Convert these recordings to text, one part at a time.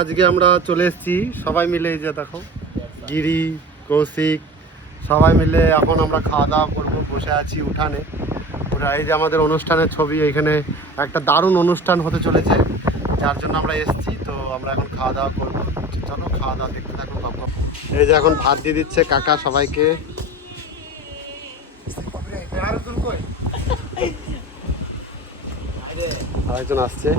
আজকে আমরা চলে এসেছি সবাই মিলে, এই যে দেখো গিরি, কৌশিক সবাই মিলে এখন আমরা খাওয়া দাওয়া করবো। বসে আছি উঠানে। ওরা এই যে আমাদের অনুষ্ঠানের ছবি, এখানে একটা দারুণ অনুষ্ঠান হতে চলেছে, যার জন্য আমরা এসেছি। তো আমরা এখন খাওয়া দাওয়া করবো। চলো খাওয়া দাওয়া দেখতে থাকো। এই যে এখন ভাত দিয়ে দিচ্ছে কাকা সবাইকে। আরেকজন আসছে।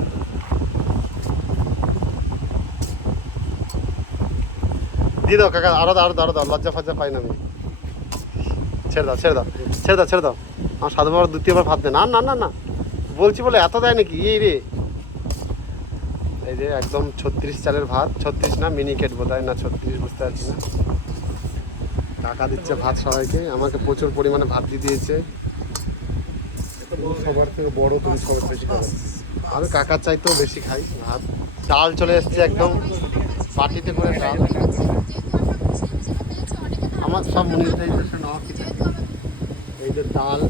দিয়ে দাও কাকা, আরো দাও, আরো দাও, আরো দাও, লজ্জা ফজ্জা পাই না আমি। ছেড়ে দাও, ছেড়ে দাও, ছেড়ে দাও, ছেড়ে দাও। আমার সাধু বাবার দ্বিতীয়বার ভাত দেয় না, না না না বলছি বলে এত দেয় নাকি? এই রে, এই যে একদম 36 চালের ভাত, 36 না মিনিকেট বোধ হয়, না 36 বুঝতে পারছি না। কাকা দিচ্ছে ভাত সবাইকে, আমাকে প্রচুর পরিমাণে ভাত দিয়ে দিয়েছে। সবার থেকে বড়, তুমি সবার বেশি খাবে। আমি কাকার চাইতেও বেশি খাই ভাত। ডাল চলে এসছে একদম বাটিতে করে ডাল। আমার সব মনিরটাই নেওয়া কিছু। এই যে ডাল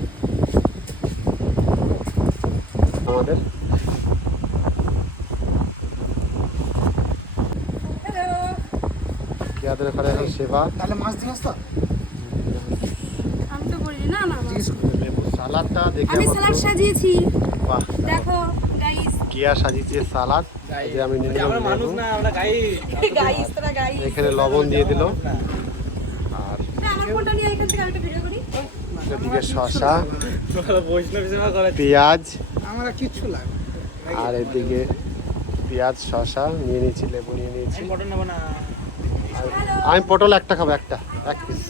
আমাদের। পেঁয়াজের ঘরে এখন সেবা। তাহলে মাছ দিয়ে আসতো। আমি তো বলি না না লেবু সালাদটা দেখে আমি সালাদ সাজিয়েছি। বাহ, দেখো গাইস, কেয়া সাজিয়েছে সালাদ। এই যে আমি নিয়ে নিলাম মানুষ লেবু। না, আমরা গাইস তোরা গাইস। এখানে লবণ দিয়ে দিল। আর আমার ফোনটা নিয়ে এখান থেকে আমি একটা ভিডিও করি। এদিকে শসা, বৈষ্ণব সেবা করে। পেঁয়াজ, আমরা কিচ্ছু লাগবে আর এদিকে পেঁয়াজ শসা নিয়ে নিয়েছি, লেবু নিয়ে নিয়েছি। পটল নেবো না। আমি পটল একটা খাবো, একটা, এক পিস,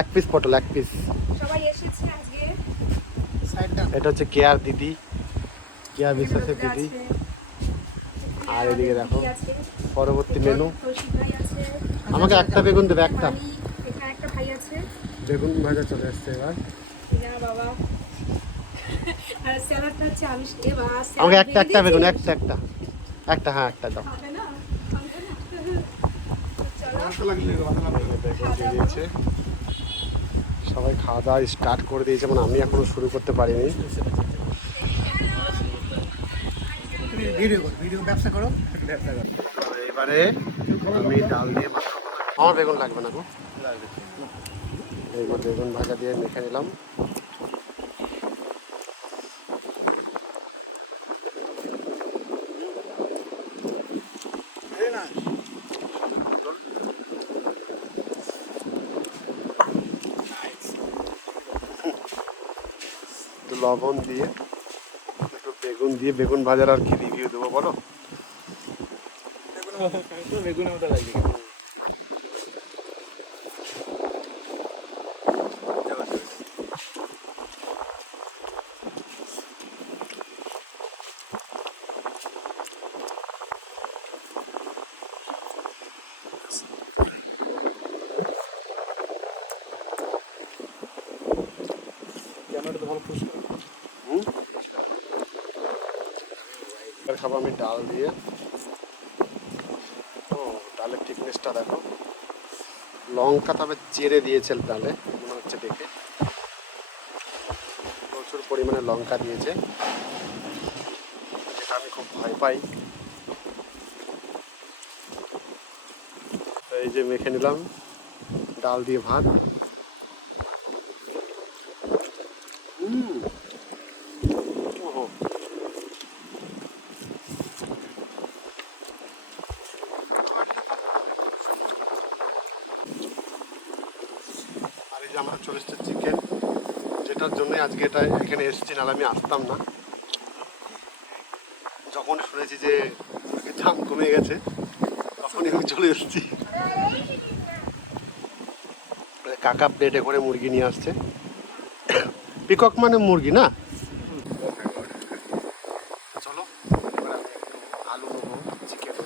এক পিস পটল, এক পিস। সবাই এসেছে আজকে। সাইডটা এটা হচ্ছে কেয়ার দিদি, কেয়ার বিশ্বাসের দিদি। আর এদিকে দেখো পরবর্তী মেনু। আমাকে একটা বেগুন দেবে, একটা এখানে একটা ভাই আছে। বেগুন ভাজা চলে এসছে এবার। যা বাবা। আর স্যালাডটা হচ্ছে আমি আমাকে একটা, একটা বেগুন, একটা, একটা, একটা, হ্যাঁ একটা দাও। খাবে না? খাবে না? বেগুন দিয়ে দিয়েছে। সবাই খাওয়া দাওয়া স্টার্ট করে দিয়েছে, মানে আমি এখনো শুরু করতে পারিনি। ভিডিও ব্যবসা করো। এবারে আমি ডাল দিয়ে ভাত খাবো। আমার বেগুন লাগবে না গো, এইবার বেগুন ভাজা দিয়ে মেখে নিলাম। একটু লবণ দিয়ে, একটু বেগুন দিয়ে, বেগুন ভাজার আর কি রিভিউ দেবো বলো? বেগুনের মতো লাগবে। ক্যামেরাটা তো ভালো পুশ করো। এবার খাবো আমি ডাল দিয়ে। ও ডালের থিকনেসটা দেখো, লঙ্কা তবে চেড়ে দিয়েছে ডালে মনে হচ্ছে দেখে, প্রচুর পরিমাণে লঙ্কা দিয়েছে, যেটা আমি খুব ভয় পাই। এই যে মেখে নিলাম ডাল দিয়ে ভাত। ওহো, আর এই যে আমরা চলে এসেছে চিকেন, যেটার জন্যই আজকে এটা এখানে এসেছি, নাহলে আমি আসতাম না। যখন শুনেছি যে দাম কমে গেছে তখনই আমি চলে এসেছি। কাকা প্লেটে করে মুরগি নিয়ে আসছে। পিকক মানে মুরগি না? চলো এবার আমি একটু আলু নেবো, চিকেন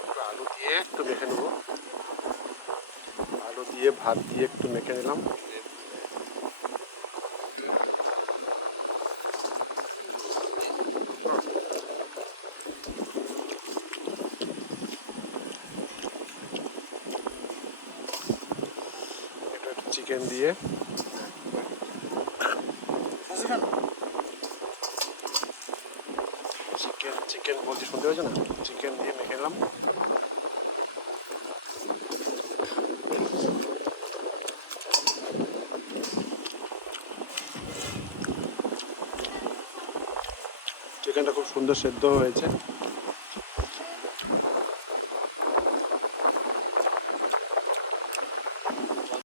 একটু আলু দিয়ে একটু মেখে নেবো। আলু দিয়ে ভাত দিয়ে একটু মেখে নিলাম। এটা একটু চিকেন দিয়ে চিকেন চিকেন বলছি শুনতে পেয়েছো না, চিকেন দিয়ে মেখে নিলাম। চিকেনটা খুব সুন্দর সেদ্ধ হয়েছে।